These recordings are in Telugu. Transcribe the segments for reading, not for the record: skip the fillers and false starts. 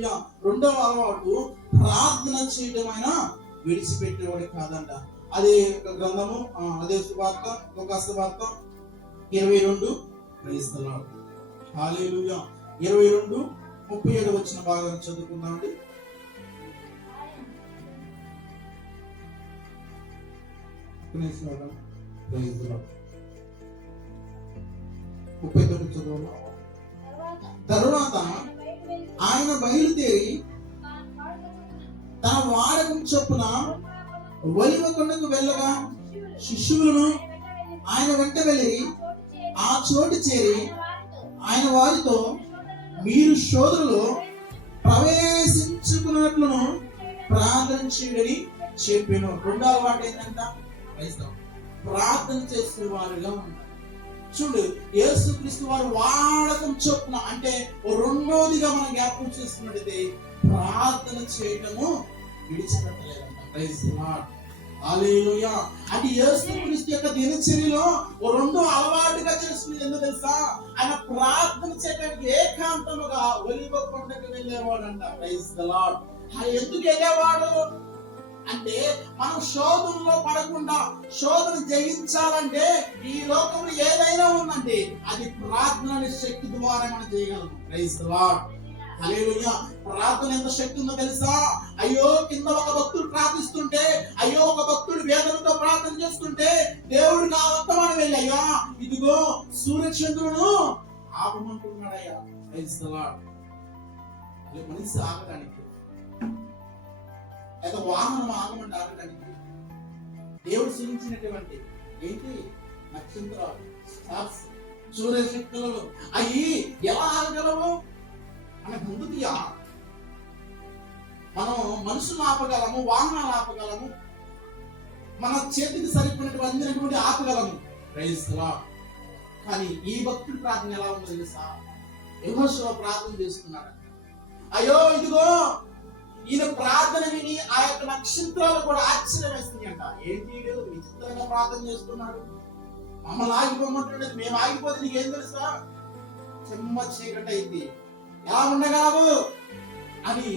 హల్లెలూయా. రెండవ అలవాటు ప్రార్థన చేయడం ఆయన విడిచిపెట్టేవాడు కాదంట. అదే గ్రంథము, అదే సువార్త, లూకా సువార్త 22 హల్లెలూయా 22:37 వచ్చిన భాగాన్ని చదువుకుందామండి. తరువాత ఆయన బయలుదేరి తన వాడకం చొప్పున ఒలివ కొండకు వెళ్ళగా శిష్యులను ఆయన వెంట వెళ్ళి ఆ చోటు చేరి ఆయన వారితో, మీరు శోధనలో ప్రవేశించుకున్నట్లును ప్రార్థన చేయడని చెప్పాను. రెండవ వాటి ఏంటంట, ప్రార్థన చేసే వారుగా ఉంటారు. చూడు, యేసుక్రీస్తు వారు వాడకం చొప్పున, అంటే రెండోదిగా మనం జ్ఞాపకం చేస్తున్నట్టయితే ప్రార్థన చేయటము విడిచిపెట్టలేదంట. ప్రైజ్ లార్డ్, హల్లెలూయా. అంటే యేసుక్రీస్తు యొక్క దినచర్యలో రెండో అలవాటుగా చేసుకుని ఎందుకు తెలుసా, ఆయన ప్రార్థన చేయడానికి ఏకాంతముగా ఒలివ కొండకు వెళ్ళేవాడంట. Praise the lord. ఎందుకు వెళ్ళేవాడు అంటే, మనం శోధనలో పడకుండా శోధన జయించాలంటే ఈ లోకంలో ఏదైనా ఉందంటే అది ప్రార్థన అనే శక్తి ద్వారా మనం చేయగలం. ప్రైజ్ ది లార్డ్, హల్లెలూయా. ప్రార్థన ఎంత శక్తి ఉందో తెలుసా? అయ్యో, కింద ఒక భక్తుడు ప్రార్థిస్తుంటే, అయ్యో ఒక భక్తుడు వేదనతో ప్రార్థన చేస్తుంటే దేవుడికి ఆ వర్తమానం వెళ్ళి, అయ్యా ఇదిగో సూర్యచంద్రుడు ఆపమంటున్నాడయ్యా. Praise the Lord. మనిషి ఆగడానికి, లేదా వాహనం ఆగమంటే ఆగడానికి దేవుడు సూచించినటువంటి ఏంటి, నక్షత్రాలు, స్టార్స్, సూర్యశక్తులు అవి ఎలా ఆగగలవు అనే ముందుగా మనం మనుషులు ఆపగలము, వాహనాలు ఆపగలము, మన చేతికి సరిపోయినటువంటి ఆపగలము. Praise the Lord. కానీ ఈ భక్తుడి ప్రార్థన ఎలా ఉందో తెలుసా? యెహోషువ ప్రార్థన చేస్తున్నాడు. అయ్యో ఇదిగో, ఈయన ప్రార్థన విని ఆ యొక్క నక్షత్రాలు కూడా ఆశ్చర్యం వేస్తున్నాయంట. ఏంటి విచిత్రంగా ప్రార్థన చేస్తున్నాడు, మమ్మల్ని ఆగిపోమంటున్నది, మేము ఆగిపోతే నీకేం తెలుసా, చెమ్మ చీకటి అయింది, ఎలా ఉండగలవు అని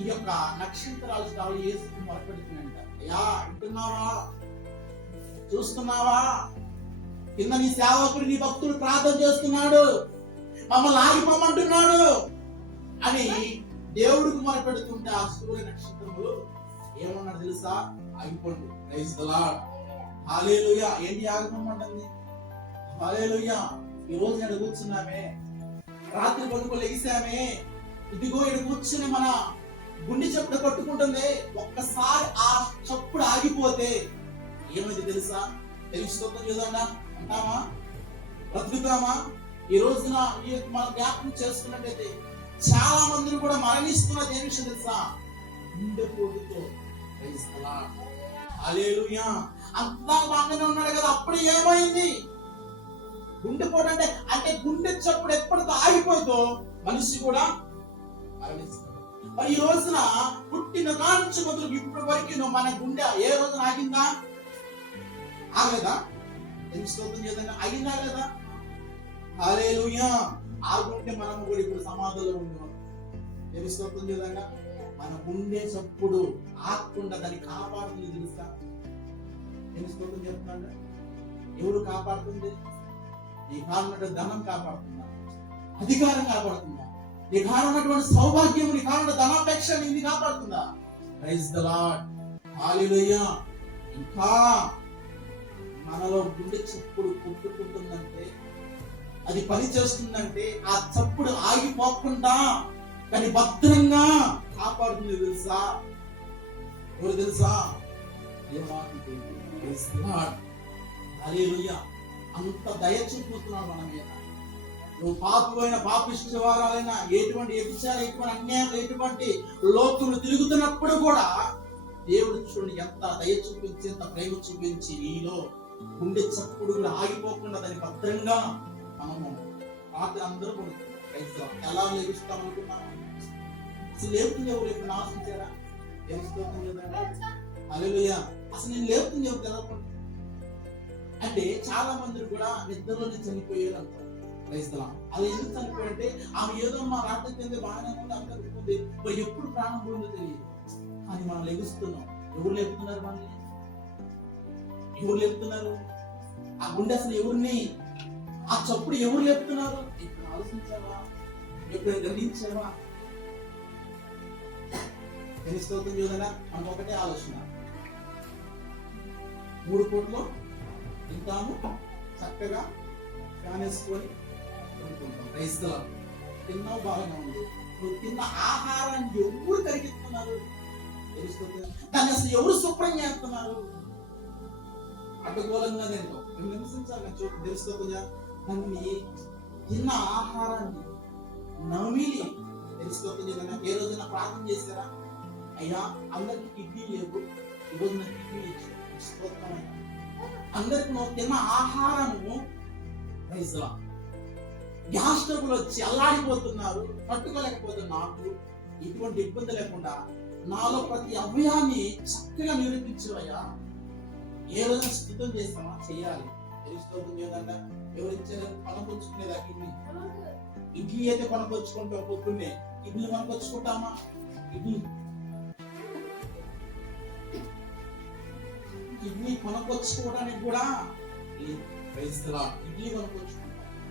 ఈ యొక్క నక్షత్రాలు స్టాలు వేసుకుని మొరపెడుతున్నాయంట. అయ్యా వింటున్నావా, చూస్తున్నావా, కింద నీ సేవకుడు నీ భక్తుడు ప్రార్థన చేస్తున్నాడు, మమ్మల్ని ఆగిపోమంటున్నాడు అని దేవుడికి మొరపెడుతుంటే ఆ సూర్య నక్షత్రములు ఏమన్నాడు తెలుసా? ఆగిపోండి. ప్రైజ్ ది లార్డ్, హల్లెలూయా. ఏంటి ఆగిపోమంటుంది? హల్లెలూయా. ఈ రోజు నేను కూర్చున్నామే, రాత్రి పడుకో లెగిసామే, ఇదిగో ఇక్కడ కూర్చుని మన గుండె చప్పుడు కొట్టుకుంటుంది. ఒక్కసారి ఆ చప్పుడు ఆగిపోతే ఏమైంది తెలుసా? తెలుసుకోవడం చూద్దాం, అంటామా, బ్రతుకుతామా? ఈ రోజున మనం జ్ఞాపకం చేసుకున్నట్టయితే చాలా మందిని కూడా మరణిస్తున్నది ఏ విషయం తెలుసా? గుండెపోటుతో. ప్రైజ్ ది లార్డ్, హల్లెలూయా. అంతా బాగానే ఉన్నాడు కదా, అప్పుడు ఏమైంది? గుండెపోటు అంటే గుండె చప్పుడు ఎప్పటితో ఆగిపోయిందో మనిషి కూడా మరణిస్తాడు. మరి ఈ రోజున పుట్టిన కాంచి మొదలు ఇప్పటి వరకు మన గుండె ఏ రోజున ఆగిందా? ఆగలేదా? తెలుసుకోవడం చేద్దాం, ఆగిందా కదా? హల్లెలూయా. ఆగుంటే మనం కూడా ఇప్పుడు సమాధుల్లో ఉన్నాం. తెలుసుకోవడం చేద్దాం, మన గుండె చప్పుడు ఆగకుండా దాన్ని కాపాడుతుంది తెలుసా? తెలుసుకోవడం చెప్తున్నాడు. ఎవరు కాపాడుతుంది? నీ కారణం ధనం కాపాడుతుందా? అధికారం కాపాడుతుందా? నీ కారణమైనటువంటి సౌభాగ్యం, నీ కారణ ధనాపేక్ష నిన్ను కాపాడుతుందా? ప్రైజ్ ది లార్డ్, హల్లెలూయా. ఇంకా మనలో గుండె చప్పుడు కొట్టుకుంటుందంటే, అది పని చేస్తుందంటే, ఆ చప్పుడు ఆగిపోకుండా కానీ భద్రంగా కాపాడుతుంది తెలుసా? ఎవరు తెలుసా? హల్లెలూయా. అంత దయ చూపుతున్నాడు మన మీద. నువ్వు పాపమైన పాపిష్టి వారాలైనా, ఎటువంటి వ్యభిచారం, ఎటువంటి అన్యాయం, ఎటువంటి లోతులు తిరుగుతున్నప్పుడు కూడా దేవుడు చూడండి ఎంత దయ చూపించి, ఎంత ప్రేమ చూపించి నీలో గుండె చప్పుడు కూడా ఆగిపోకుండా దాన్ని భద్రంగా మనము రాత్రి అందరూ పడుతున్నాం. ఎలా లేపిస్తాం అనుకున్నాం? అసలు లేపుతుంది ఎవరు? ఎప్పుడు ఆశించారా? హల్లెలూయా. అసలు నేను లేపుతుంది ఎవరు తెలవకుండా? అంటే చాలా మంది కూడా నిద్రలోనే చనిపోయారు అంటారు. అది ఎందుకు చనిపోయింటే ఆమె ఏదో మా రాత్రి కింద బాగానే ఉంది, అందరూ ఉంది, మరి ఎప్పుడు ప్రాణం పోయిందో తెలియదు. కానీ మనం లెగుస్తున్నాం. ఎవరు లేపుతున్నారు మనల్ని? ఎవరు లేపుతున్నారు? ఆ గుండె అసలు ఎవరిని, ఆ చప్పుడు ఎవరు లేపుతున్నారు? ఇప్పుడు ఆలోచించావా? ఎప్పుడు గ్రహించావా? తెలుసుకోవద్దు చూడగా మనకు ఒకటే ఆలోచన, 3 పూటలు తింటాము, చక్కగా ఫ్యాన్ వేసుకొని పడుకుంటాం. తిన్నావు బాగానే ఉంది. నువ్వు తిన్న ఆహారాన్ని ఎవరు కరిగిస్తున్నారు? తెలుసుకోవద్దు. దాన్ని అసలు ఎవరు శుభ్రం చేస్తున్నారు? అడ్డగోలంగా తింటాం. మేము నివసించాలి తెలుసుకోవద్దు. దాన్ని తిన్న ఆహారాన్ని నమిలి తెలుసుకోవద్దు. ఏ రోజున ప్రార్థన చేశారా? అయ్యా అందరికి కిడ్నీ లేవు, ఈరోజు నాకు కిడ్నీ ఇచ్చారు, అందరికి నువ్వు తిన్న ఆహారము గ్యాస్ ట్రబుల్ వచ్చి అల్లాడిపోతున్నారు, తట్టుకోలేకపోతున్నారు. నాకు ఎటువంటి ఇబ్బంది లేకుండా నాలో ప్రతి అవయాన్ని చక్కగా నిరూపించవయ్యా. ఏ రోజున స్థితం చేస్తామా? చెయ్యాలి. తెలుసుకోవద్దు ఏదన్నా ఎవరిచ్చారు? పనకొచ్చుకునేదా కిడ్నీ? ఇడ్లీ అయితే పనకొచ్చుకుంటాం, పొద్దున్నే కిడ్నీ పనకొచ్చుకుంటామా? కిడ్నీ కొనుక్కొచ్చుకోవడానికి కూడా కిడ్నీ కొనుక్కొచ్చుకుంటాం.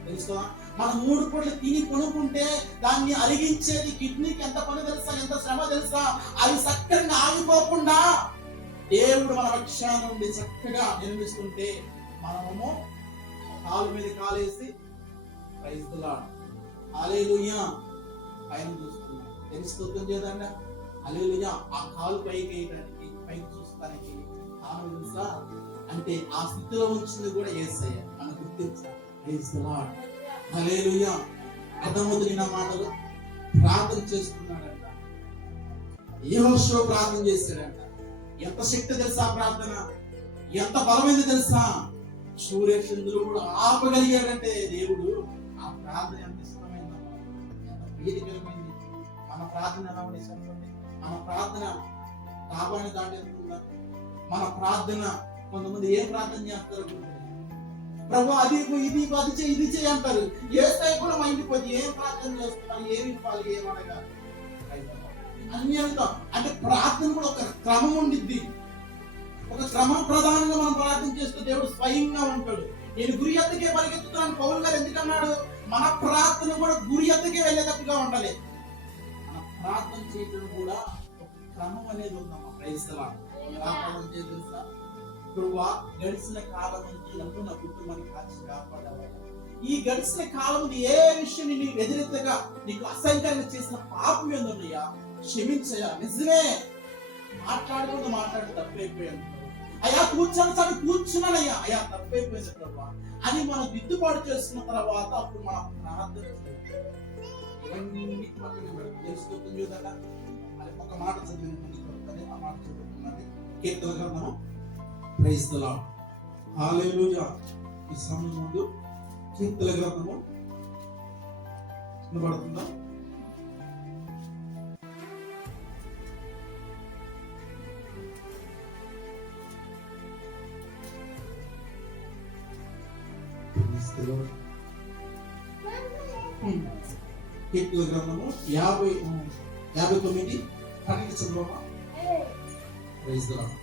తెలుసుకో, మనం 3 పూటలు తిని కొనుక్కుంటే దాన్ని అరిగించేది కిడ్నీకి ఎంత పని తెలుసా, ఎంత శ్రమ తెలుసా? అది చక్కగా ఆగిపోకుండా దేవుడు మన పక్షాన నుండి చక్కగా నిర్మిస్తుంటే మనము కాలు మీద కాలేసి హల్లెలూయా పైన చూస్తున్నాం. తెలుసుకోవద్దు చేద్దాం. హల్లెలూయా ఆ కాలు పైకి వేయడానికి, పైకి చూస్తానికి కారణం తెలుసా? అంటే ఆ స్థితిలో ఉంచింది కూడా యేసయ్య. మనం గుర్తించాలి. హల్లెలూయా. అర్థమవుతుంది నా మాటలు. ప్రార్థన చేస్తున్నాడంట, యెహోషువ ప్రార్థన చేశాడంట. ఎంత శక్తి తెలుసా ప్రార్థన? ఎంత బలమైంది తెలుసా? సూర్యచంద్రుడు కూడా ఆపగలిగాడంటే దేవుడు. ఆ ప్రార్థన ఎంత ఇష్టమైంది, ఎంత ప్రీతికరమైంది. మన ప్రార్థన ఎలా ఉంది చెప్పండి? మన ప్రార్థన లాభాన్ని దాటేస్తుందా? మన ప్రార్థన కొంతమంది ఏం ప్రార్థన చేస్తారు? ప్రభు అది ఇది అది చేయి ఇది చేయి అంటారు. ఏసై కూడా మా ఇంటికి వచ్చి ఏం ప్రార్థన చేస్తున్నారు, ఏమి ఇవ్వాలి, ఏమనగాలి అన్ని అంటాం. అంటే ప్రార్థన కూడా ఒక క్రమం ఉండిద్ది. ఒక క్రమ ప్రధానంగా మనం ప్రార్థన చేస్తూ దేవుడు స్వయంగా ఉంటాడు. నేను గురి ఎత్తుకే పరిగెత్తుతున్నాను పౌలు గారు ఎందుకన్నాడు? మన ప్రార్థన కూడా గురి ఎత్తుకే వెళ్ళేటట్టుగా ఉండాలి. మన ప్రార్థన చేయడం కూడా ఒక క్రమం అనేది ఉందమ్మా. క్రైస్తవ ఎలా ప్రార్థన చేస్తా? ప్రభువా గడిచిన కాలం నుంచి నన్ను నా కుటుంబాన్ని కాచి కాపాడాలి. ఈ గడిచిన కాలం ఏ విషయం నీ వ్యతిరేకంగా నీకు అసహ్యంగా చేసిన పాపం ఏందన్నయ్యా, క్షమించయ్యా. నిజమే, మాట్లాడకూడదు, మాట్లాడి తప్పైపోయాను అయ్యా, కూర్చున్నానయ్యా, అయ్యా తప్పైపోయింది ప్రభా అని మనం దిద్దుబాటు చేసుకున్న తర్వాత అప్పుడు మనం ప్రార్థన ఇవన్నీ తెలుసుకుంటుంది కదా. అది ఒక మాట చదివిన ఆ మాట చదువుతున్నది కీర్తన గ్రంథము. Praise the Lord. హల్లెలూయా. ఈ సమయం ముందు కీర్తన గ్రంథము వినబడుతుందా? కీర్తన గ్రంథము 59 12 చదవమా. Praise the Lord.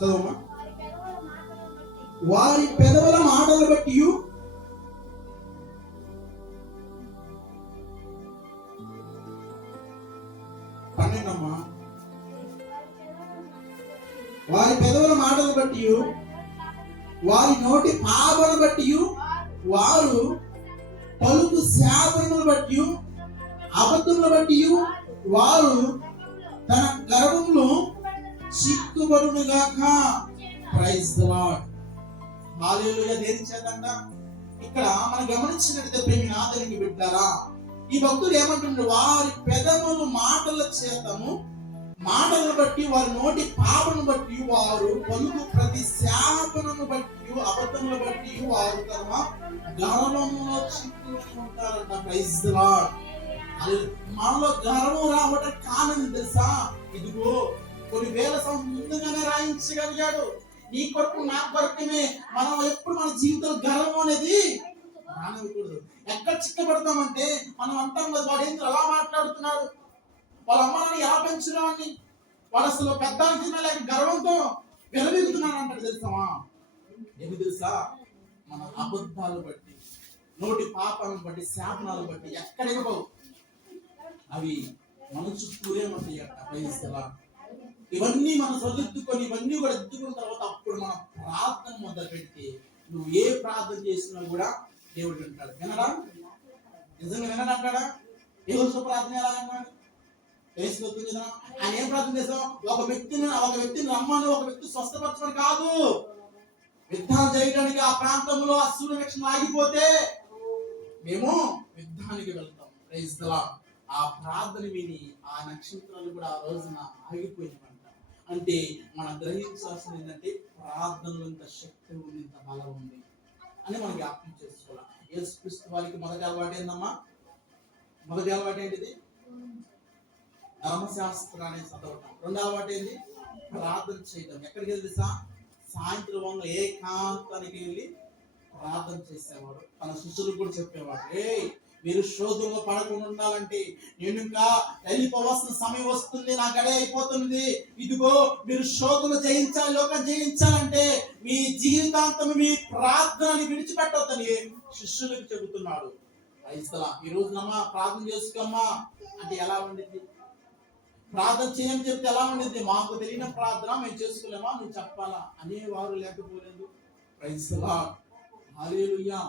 చదవమా. వారి పెదవుల మాటలు బట్టి పన్నెండమ్మా. వారి పెదవుల మాటలు బట్టి, వారి నోటి పాపను బట్టి, వారు పలుకు శాపములను బట్టి, అబద్ధములను బట్టి వారు తన గర్వంలో చిక్కుబడునుగాక. Praise the Lord. హల్లెలూయా. దేని చేతంట ఇక్కడ మనం గమనించినట్లయితే ప్రేమ ఆదరణకి బిడ్డారా, ఈ భక్తుడు ఏమంటుండే? వారి పెదవులు మాటల చేతము, మాటలను బట్టి, వారి నోటి పాపను బట్టి, వారు పలుకు ప్రతి శాపనను బట్టి, అబద్ధములను బట్టి వారు తమ గర్వంలో చిక్కుకొని ఉంటారంట. Praise the lord. మనలో గర్వం రావడం కారణం తెలుసా? ఇదిగో కొన్ని వేల సంవత్సరాలు ముందుగానే రాయించగలిగాడు. నీ కొరకు నా కొరకమే. మనం ఎప్పుడు మన జీవితంలో గర్వం అనేది రానివ్వకూడదు. ఎక్కడ చిక్కబడతామంటే మనం అంటాం కదా, వాడు ఏంటి అలా మాట్లాడుతున్నాడు, వాళ్ళ అమ్మాయిని ఎలా పెంచడం అని, వాడు అసలు పెద్ద లేక గర్వంతో విరవీగుతున్నాడు అంటాడు. తెలుసామా? ఎందుకు తెలుసా? మన అబద్ధాలు బట్టి, నోటి పాపాలను బట్టి, శాపనాలు బట్టి ఎక్కడికి పోవు, అవి మన చుట్టూరే ఉంటాయి అంట. ఇవన్నీ మనం చదువుకొని ఇవన్నీ కూడా ఎత్తుకున్న తర్వాత అప్పుడు మనం ప్రార్థన మొదలు పెడితే నువ్వు ఏ ప్రార్థన చేసినా కూడా దేవుడు వింటాడు. వినడా? నిజంగా వినడంటాడా? దేవుడు ప్రార్థన ఎలా అన్నాడు? తెలుసుకొస్తుంది కదా. ఆయన ఏం ప్రార్థన చేసాం? ఒక వ్యక్తిని రమ్మని, ఒక వ్యక్తి స్వస్థపరచమని కాదు, యుద్ధాలు చేయడానికి ఆ ప్రాంతంలో అసూరు రక్షణ ఆగిపోతే మేము యుద్ధానికి వెళ్తాం. Praise the lord. ఆ ప్రార్థన విని ఆ నక్షత్రాలు కూడా ఆ రోజున ఆగిపోయినవంట. అంటే మనం గ్రహించాల్సింది ఏంటంటే ప్రార్థనలో ఇంత శక్తి ఉంది, ఇంత బలం ఉంది అని మనం జ్ఞాపకం చేసుకోవాలి. యేసుక్రీస్తు వారికి మొదటి అలవాటు ఏందమ్మా? మొదటి అలవాటు ఏంటిది? ధర్మశాస్త్రాన్ని చదవటం. రెండో అలవాటు ఏంటి? ప్రార్థన చేయడం. ఎక్కడికి వెళ్ళి సాయంత్రం ఏకాంతానికి వెళ్ళి ప్రార్థన చేసేవాడు. తన శిష్యులకు కూడా చెప్పేవాడు, మీరు శోధనలో పడకుండా ఉండాలంటే, నేను ఇంకా వెళ్ళిపోవాల్సిన సమయం వస్తుంది, నా గడి అయిపోతుంది, ఇదిగో మీరు శోధన జయించాలి, లోకం జయించాలంటే మీ జీవితాంతం మీ ప్రార్థనని విడిచిపెట్టొద్దని శిష్యులకు చెబుతున్నాడు. ఈ రోజు నమ్మా ప్రార్థన చేసుకోమ్మా అంటే ఎలా ఉండిద్ది? ప్రార్థన చేయని చెప్తే ఎలా ఉండిద్ది? మాకు తెలియని ప్రార్థన మేము చేసుకోలేమా, నువ్వు చెప్పాలా అనేవారు లేకపోలేదు. Praise the Lord. హల్లెలూయా.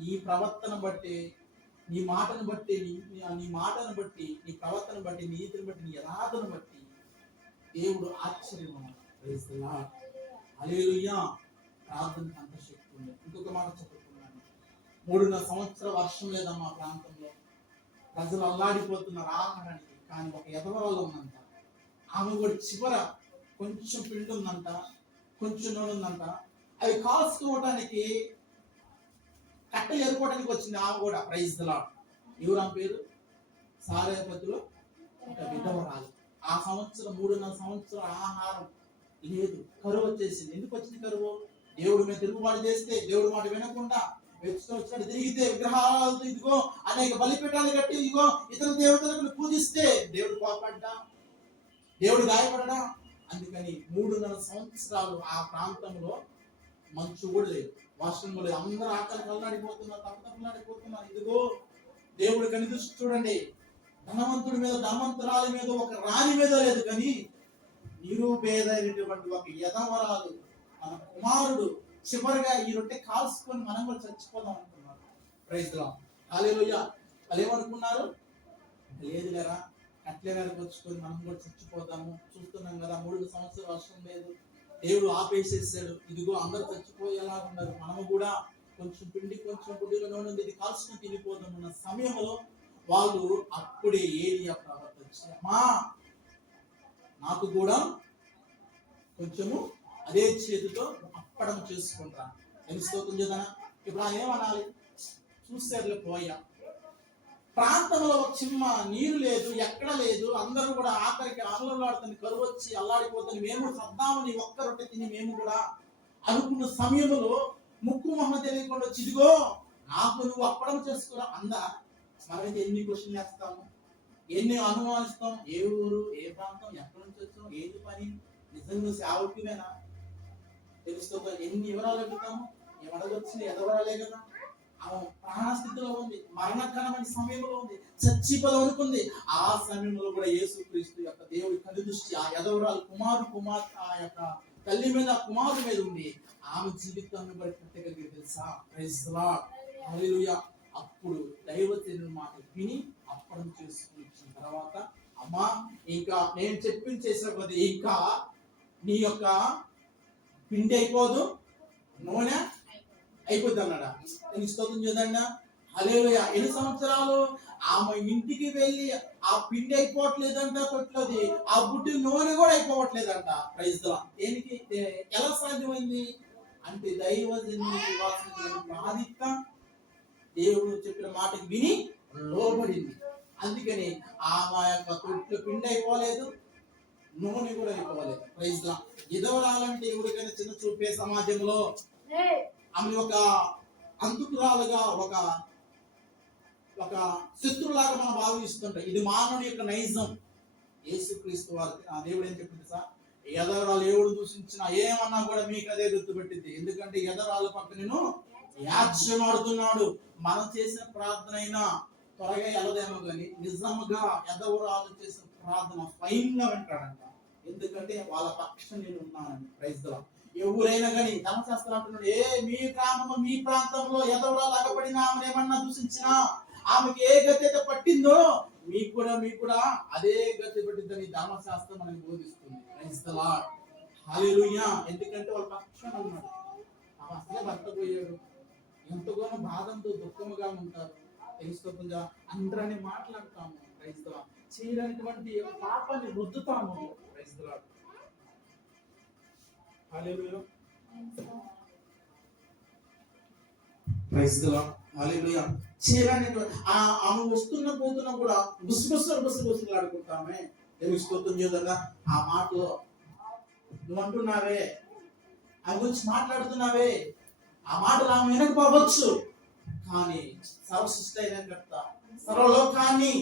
నీ ప్రవర్తన బట్టి, నీ మాటను బట్టి, నీ మాటను బట్టి, నీ ప్రవర్తన బట్టి, నీ నీతిని బట్టి, నీ యథార్థను బట్టి దేవుడు ఆశ్చర్యమన్నాడు. Praise the Lord. హల్లెలూయా. ప్రార్థనకు అంత శక్తి ఉంది. ఇంకొక మాట చెప్పుకున్నాను. 3.5 సంవత్సరాల వర్షం లేదమ్మా ప్రాంతంలో. ప్రజలు అల్లాడిపోతున్నారు ఆహారానికి. కానీ ఒక ఎదవరాలు ఉందంట, ఆమె కూడా చివర కొంచెం పిండి ఉందంట, కొంచెం నూనె ఉందంట. అవి కాల్చుకోవడానికి కట్టెలు ఎరుకోవడానికి వచ్చింది ఆమె కూడా. Praise the lord. ఎవరు ఆమె పేరు? సారేపతిలో ఒక విధవరాలు. ఆ సంవత్సరం 3.5 సంవత్సరం ఆహారం లేదు, కరువు వచ్చేసింది. ఎందుకు వచ్చింది కరువు? దేవుడి మీద తిరుగుబాటు చేస్తే, దేవుడి మాట వినకుండా వచ్చినట్టు తిరిగితే, విగ్రహాలతో ఇదిగో అనేక బలిపీఠాలు కట్టి ఇదిగో ఇతర దేవతలకు పూజిస్తే దేవుడు కోపడ్డా, దేవుడు గాయపడడా? అందుకని 3.5 సంవత్సరాలు ఆ ప్రాంతంలో మంచు కూడా లేదు, వర్షం లేదు. అందరూ ఆకలి కల్లాడిపోతున్నారు, తప్పలాడిపోతున్నారు. ఇదిగో దేవుడు కనిదృష్టి చూడండి, ధనవంతుడి మీద, ధనవంతురాలి మీద, ఒక రాణి మీద లేదు, కానీ నిరుపేదైనటువంటి ఒక యదవరాలు మన కుమారుడు చివరిగా ఈ రొట్టె కాల్చుకొని మనం కూడా చచ్చిపోదాం అనుకున్నారు. Praise the Lord. హల్లెలూయా. వాళ్ళు ఏమనుకున్నారు? లేదు లేరా, అట్లే గారికి వచ్చుకొని మనం కూడా చచ్చిపోతాము. చూస్తున్నాం కదా, 3 సంవత్సరాలు వర్షం లేదు, దేవుడు ఆపేసేసాడు. ఇదిగో అందరూ చచ్చిపోయేలా ఉన్నారు, మనము కూడా కొంచెం పిండి, కొంచెం గుడ్డిలో నూనె ఉంది, ఇది కాల్చుకొని తినిపోదాం అన్న సమయంలో వాళ్ళు అప్పుడే ఏలియా ప్రవక్త వచ్చి, అమ్మా నాకు కూడా కొంచెము అదే చేతితో అప్పడం చేసుకుంటా, తెలుసుకోకుండా చేద్దానా? ఇప్పుడు ఆయన ఏమనాలి? చూసారులే పోయా. ప్రాంతంలో ఒక చిన్న నీరు లేదు, ఎక్కడ లేదు, అందరూ కూడా ఆఖరికి అల్లలాడుతుంది, కరువు వచ్చి అల్లాడిపోతుంది, మేము సద్దామని ఒక్క రొట్టె తిని మేము కూడా అనుకున్న సమయంలో ముక్కు మొహం తెలియకుండా వచ్చి, ఇదిగో నాకు నువ్వు అప్పడం చేసుకురా అందా. మనమైతే ఎన్ని క్వశ్చన్లు వేస్తాము, ఎన్ని అనుమానిస్తాం, ఏ ఊరు, ఏ ప్రాంతం, ఎక్కడి నుంచి వచ్చాం, ఏది పని, నిజంగా సేవకువేనా తెలుసుకో, ఎన్ని వివరాలు అడుగుతాము. ఏమడగొచ్చింది? ఎదవరాలే కదా. ఆమె ప్రాణస్థితిలో ఉంది, మరణకరమైన సమయంలో ఉంది, చచ్చిపోదాం అనుకుంది. ఆ సమయంలో కూడా యేసుక్రీస్తు యొక్క దేవుడి కనుదృష్టి ఆ యదవరాలు కుమార్తె ఆ యొక్క తల్లి మీద, కుమారుడి మీద ఉంది. ఆమె జీవితాన్ని బట్టి తెలుసా? Praise the Lord. హల్లెలూయా. అప్పుడు దైవజనుడి మాట విని అప్పడం చేసుకుని వచ్చిన తర్వాత, అమ్మా ఇంకా నేను చెప్పింది చేసిన కొద్ది ఇంకా నీ యొక్క పిండి అయిపోదు, నూనె అయిపోద్ది అన్నాడా? నేను స్తోత్రం చేద్దాండా. హల్లెలూయా. ఎన్ని సంవత్సరాలు ఆమె ఇంటికి వెళ్ళి ఆ పిండి అయిపోవట్లేదంట తొట్లోది, ఆ బుడ్డి నూనె కూడా అయిపోవట్లేదంట. Praise the lord. దేనికి? ఎలా సాధ్యమైంది అంటే దైవజనుడికి బాధిత దేవుడు చెప్పిన మాటకి విని లోబడింది. అందుకని ఆమె యొక్క తొట్లు పిండి అయిపోలేదు, నూనె కూడా అయిపోవాలి. ప్రైజ్ లా. ఎదవరాలంటే ఎవరికైనా చిన్న చూపే సమాజంలో ఆమె ఒక అంతుకురాలుగా, ఒక ఒక శత్రులాగా మనం భావిస్తుంటాం. ఇది మానవుని యొక్క నైజం. యేసుక్రీస్తు వారికి ఆ దేవుడు ఏం చెప్పింది సార్, ఎదవరాలు ఎవడు దూషించినా ఏమన్నా కూడా మీకు అదే గుర్తుపెట్టింది. ఎందుకంటే ఎదరాలు పక్క నేను యాజ్యమాడుతున్నాడు. మనం చేసిన ప్రార్థన అయినా త్వరగా ఎలదేమో కానీ నిజంగా ఎదవరాలు చేసిన ప్రార్థన ఫైన్ గా వింటాడంట. ఎందుకంటే వాళ్ళ పక్షం నేను ఉన్నానని. ప్రైజ్ లా. ఎవరైనా కానీ ధర్మశాస్త్రం అంటున్నాడు, మీ గ్రామంలో మీ ప్రాంతంలో ఎదవరాలు అగపడిన ఆమెను ఏమన్నా దూషించినా ఆమెకి ఏ గతి అయితే పట్టిందో మీకు కూడా అదే గతి పట్టిందని ధర్మశాస్త్రం మనకి బోధిస్తుంది. Praise the Lord. హల్లెలూయా. ఎందుకంటే వాళ్ళ పక్షాన ఉన్నాడు. ఆమె అసలే భర్త పోయాడు, ఎంతగానో బాధంతో దుఃఖముగా ఉంటారు. తెలుసుకోకుండా అందరని మాట్లాడతాము. Praise the Lord. చేయనటువంటి పాపాన్ని రుద్దుతాము. Praise the Lord. Hallelujah. Praise the Lord. Hallelujah. ఆమె వస్తున్న పోతున్నా కూడా గుసగుసలు ఆడుకుంటామే. తెలుసుకోవద్దు చేద్దా ఆ మాటలో నువ్వు అంటున్నావే, ఆ గురించి మాట్లాడుతున్నావే, ఆ మాటలు ఆమె వినకపోవచ్చు. కానీ సర్వసృష్టి అయిన కర్త, సర్వలోకాన్ని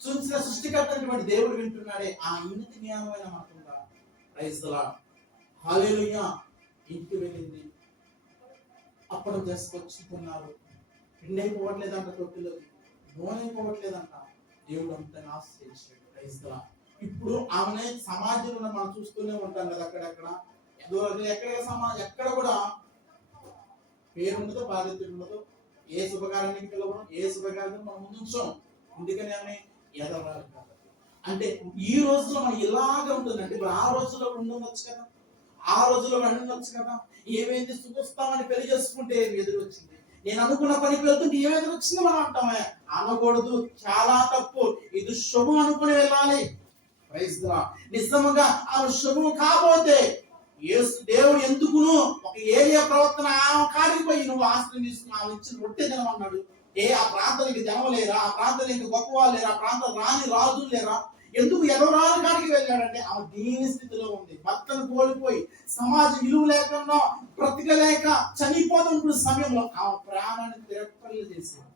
చూసిన సృష్టికర్త అయినటువంటి దేవుడు వింటున్నాడే. ఆ ఇంటి జ్ఞానమైన మాటంగా. Praise the Lord. హల్లెలూయా. ఇంటికి వెళ్ళింది, అప్పుడు చేసుకొచ్చుకున్నారు. పిండి అయిపోవట్లేదంట, తొట్టిలో నూనె అయిపోవట్లేదంట. దేవుడు అంతా ఆశ్రయించాడు. Praise the lord. ఇప్పుడు ఆమె సమాజంలో మనం చూస్తూనే ఉంటాం కదా, అక్కడెక్కడ ఎక్కడ కూడా పేరు ఉండదు, బాధ్యత ఉండదు. ఏ శుభకార్యానికి పిలవడం, ఏ శుభకార్యాన్ని మనం ముందు ఉంచాం. ఎందుకని ఆమె ఎదవాలి కాబట్టి. అంటే ఈ రోజులో మనం ఇలాగే ఉంటుందంటే, ఇప్పుడు ఆ రోజుల్లో ఉండవచ్చు కదా, ఆ రోజుల్లో ఉండొచ్చు కదా. ఏమైంది చూస్తామని పెళ్లి చేసుకుంటే ఎదురు వచ్చింది, నేను అనుకున్న పనికి వెళ్తుంటే ఏమైనా వచ్చింది మనం అంటామే. అనకూడదు, చాలా తప్పు. ఇది శుభం అనుకుని వెళ్ళాలి. Praise the lord. నిజంగా ఆ శుభం కాకపోతే దేవుడు ఎందుకును ఒక ఏరియా ప్రవర్తన ఆ కాడికి పోయి నువ్వు ఆశ్రయం తీసుకుని ఆమె ఇచ్చిన రొట్టె తినమన్నాడు. ఆ ప్రాంతానికి జనం లేరా, ఆ ప్రాంతానికి గొప్ప వాళ్ళు లేరా, ఆ ప్రాంతం రాని రాజులు లేరా? ఎందుకు ఎదవరాలు కాడికి వెళ్ళాడంటే ఆమె దీని స్థితిలో ఉంది. భర్తను కోల్పోయి సమాజ విలువ లేకుండా బ్రతకలేక చనిపోతున్న సమయంలో ఆమె ప్రాణాన్ని తిరగపల్లి చేసింది.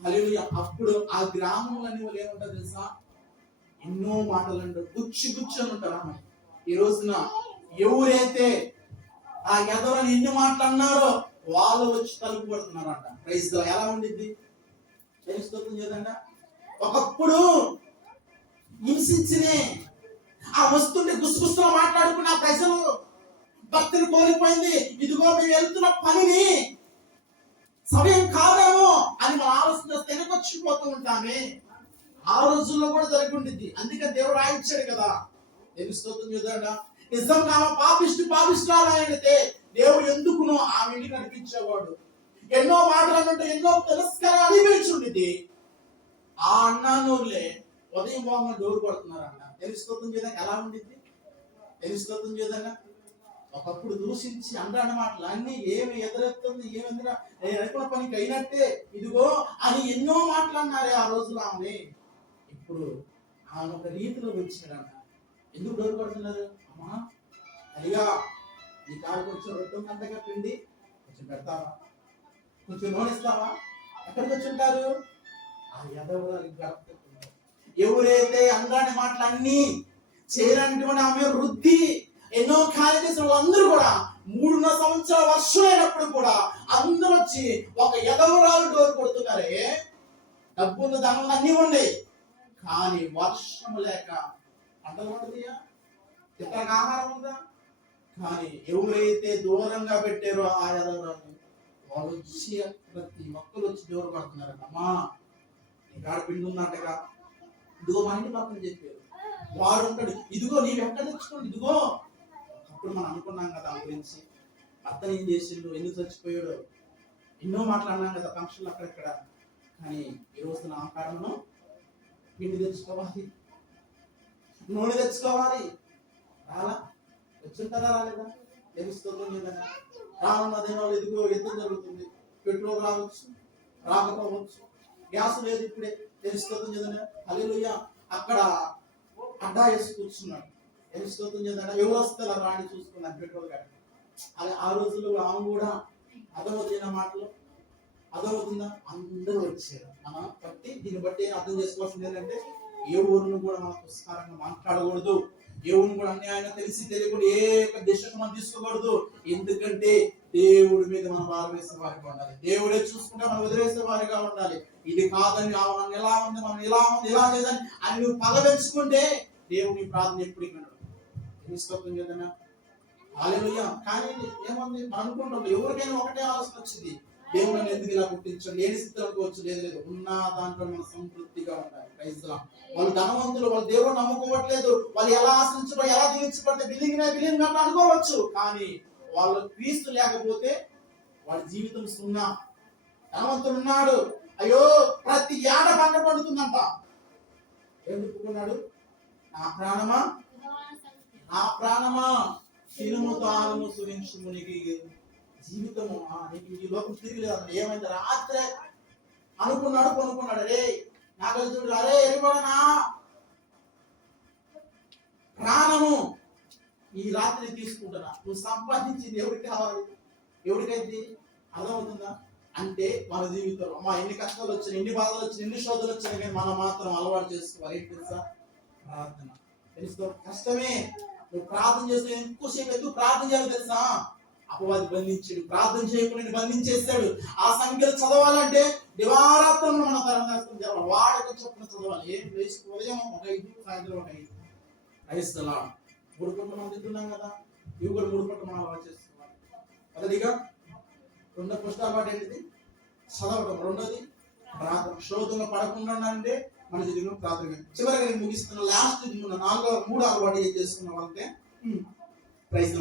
హల్లెలూయా. అప్పుడు ఆ గ్రామంలో వాళ్ళు ఏముంటారు తెలుసా, ఎన్నో మాటలు అంటారు, గుచ్చి అని ఉంటారు. ఆమె ఈ రోజున ఎవరైతే ఆ ఎదవని ఎన్ని మాటలు అన్నారో వాళ్ళు వచ్చి తలుపు పడుతున్నారంట. Praise the lord. ఎలా ఉండిద్ది తెలుస్తుంది కదండి. ఒకప్పుడు హింసించినే ఆ వస్తుంటే గుసగుసలో మాట్లాడుకున్న ప్రజలు భక్తులు కోల్పోయింది. ఇదిగో మేము వెళ్తున్న పనిని సమయం కాదేమో అని మనం ఆలోచన తెగొచ్చిపోతూ ఉంటామే. ఆ రోజుల్లో కూడా జరిగి ఉండిద్ది. అందుకే దేవుడు రాయించాడు కదా. తెలుస్తుంది కదండి. నిజంగా ఆమె పాపిష్టాలైతే దేవుడు ఎందుకునో ఆమె ఇంటికి నడిపించేవాడు. ఎన్నో మాటలు అంటే ఎన్నో తిరస్కారాలు అనిపించుండిద్ది. ఆ అన్నానూరులే ఉదయం బాగా డోర్ కొడుతున్నారంట. తెలుస్తుంది కదా ఎలా ఉండిద్ది. తెలుస్తుంది కదన్నా. ఒకప్పుడు దూషించి అంటాడు మాటలు అన్ని ఏమి ఎదురెత్తుంది, ఏమి నేను అనుకున్న పనికి అయినట్టే ఇదిగో అని ఎన్నో మాటలు అన్నారే ఆ రోజులో ఆమె. ఇప్పుడు ఆమె ఒక రీతిలో వచ్చాడంట. ఎందుకు డోర్ కొడుతున్నారు? అమ్మా అదిగా ఈ కాలు కొంచెం రొట్టె అంతగా పిండి కొంచెం పెడతావా, కొంచెం నూనె ఇస్తావా? ఎక్కడికి వచ్చి ఉంటారు? ఆ ఎదవరాలు. ఎవరైతే అందాని మాటలు అన్ని చేయనటువంటి ఆమె వృద్ధి ఎన్నో కార్యం చేసిన వాళ్ళందరూ కూడా 3.5 సంవత్సరాల వర్షం అయినప్పుడు కూడా అందరూ వచ్చి ఒక ఎదవరాలు డోర్ కొడుతున్నారే. డబ్బులు ధనం అన్నీ ఉండే, కానీ వర్షం లేక పంటలు పండుతాయా, ఇతర ఆహారం ఉందా? కానీ ఎవరైతే దూరంగా పెట్టారో ఆ ఎదవరాలు వాళ్ళు వచ్చి ప్రతి ఒక్కరు వచ్చి డోర్ కొడుతున్నారు. అమ్మా నీ కాడ పిండి ఉందంటగా, ఇదిగో మా ఇంటి పక్కన చెప్పారు. వాడు ఉంటాడు, ఇదిగో నీవు ఎక్కడ తెచ్చుకోండి, ఇదిగో. అప్పుడు మనం అనుకున్నాం కదా దాని గురించి, అతను ఏం చేసిండు, ఎందుకు చచ్చిపోయాడు, ఎన్నో మాట్లాడినాం కదా ఫంక్షన్లు అక్కడెక్కడ. కానీ ఈ రోజు నా కారణం పిండి తెచ్చుకోవాలి, నూనె తెచ్చుకోవాలి. రాలా వచ్చుంటారా, రాలేదా? తెలుస్తుంది లేదన్నా. రానున్నదే వాళ్ళు ఇదిగో యుద్ధం జరుగుతుంది, పెట్రోల్ రావచ్చు రాకపోవచ్చు, గ్యాస్ లేదు ఇప్పుడే. తెలుస్తుంది కదన్నా. హల్లెలూయా. అక్కడ అడ్డా వేసి కూర్చున్నాడు. ఏం స్తోత్రం చేద్దాం, ఎవరు వస్తే అలా రాండి చూసుకున్నాను పెట్రోల్ గాడి. అది ఆ రోజుల్లో ఆమె కూడా అర్థమవుతున్న మాటలు అర్థమవుతుందా, అందరూ వచ్చారు. మనం బట్టి దీన్ని బట్టి అర్థం చేసుకోవాల్సింది ఏంటంటే ఏ ఊరిని కూడా మనం పుస్తకారంగా మాట్లాడకూడదు, ఏ ఊరిని కూడా అన్యాయంగా తెలిసి తెలియకుండా ఏ యొక్క డిసిషన్ మనం తీసుకోకూడదు. ఎందుకంటే దేవుడి మీద మనం భారం వేసే వారిగా ఉండాలి, దేవుడే చూసుకుంటే మనం వదిలేసే వారిగా ఉండాలి. ఇది కాదని మనం ఎలా ఉంది, మనం ఇలా ఉంది, ఇలా లేదని అని నువ్వు పగ పెంచుకుంటే దేవుని ప్రార్థన ఎప్పుడు ఇక్కడ స్తోత్రం చేద్దాం. హల్లెలూయా. కానీ ఏముంది, మనం అనుకుంటాం ఎవరికైనా ఒకటే ఆలోచన వచ్చింది, దేవుడిని ఎందుకు ఇలా పుట్టించండి, లేని స్థితిలో అనుకోవచ్చు. లేదు, ఉన్న దాంట్లో మనం సంతృప్తిగా ఉండాలి. క్రైస్తవం వాళ్ళు ధనవంతులు, వాళ్ళు దేవుడు నమ్ముకోవట్లేదు, వాళ్ళు ఎలా ఆశించడం, ఎలా దీవించబడితే బిల్లింగ్ అంటే అనుకోవచ్చు. కానీ వాళ్ళు క్రీస్తు లేకపోతే వాడి జీవితం సున్నా. ధనవంతుడు ఉన్నాడు, అయ్యో ప్రతి ఏడ పంట పండుతుందంట. ఎందుకున్నాడు, నా ప్రాణమా నా ప్రాణమా తినుము తాను సురించుము, నీకు జీవితము నీకు ఈ లోకం తిరిగి లేదంటే ఏమైంది, రాత్రే అనుకున్నాడు కొనుక్కున్నాడు. అరే నాకు చూడు, అరే ఎరిపడనా ప్రాణము ఈ రాత్రి తీసుకుంటున్నా, నువ్వు సంపాదించింది ఎవరికి కావాలి, ఎవరికైతే అర్థమవుతుందా? అంటే మన జీవితంలో అమ్మా ఎన్ని కష్టాలు వచ్చినాయి, ఎన్ని బాధలు వచ్చినాయి, ఎన్ని శోధనలు వచ్చినాయి, కానీ మనం మాత్రం అలవాటు చేసుకోవాలి. ఏంటి తెలుసా, ప్రార్థన. తెలుసుకో, కష్టమే. నువ్వు ప్రార్థన చేస్తే ఎక్కువసేపు ఎందుకు ప్రార్థన చేయాలి తెలుసా, అపవాది బంధించాడు, ప్రార్థన చేయకుండా బంధించేస్తాడు. ఆ సంఖ్యలు చదవాలంటే దివారాత్రం మన తరం చదవాలి, వాడికి చొప్పున చదవాలి. ఏం ఉదయం ఒక 5, సాయంత్రం ఒక 5. క్రైస్తలా 3 పూటలు మనం తింటున్నాం కదా, ఇవి కూడా 3 పూటలు మనం అలవాటు చేస్తున్నాం. మొదటిగా రెండో పుస్తకాలు ఏంటిది, చదవడం. రెండోది ప్రార్థన. శోధనలో పడకుండా అంటే మన జీవితంలో ప్రార్థన. చివరిగా నేను ముగిస్తున్న లాస్ట్ 3 అలవాటు ఏం చేసుకున్నాం అంటే ప్రైజ్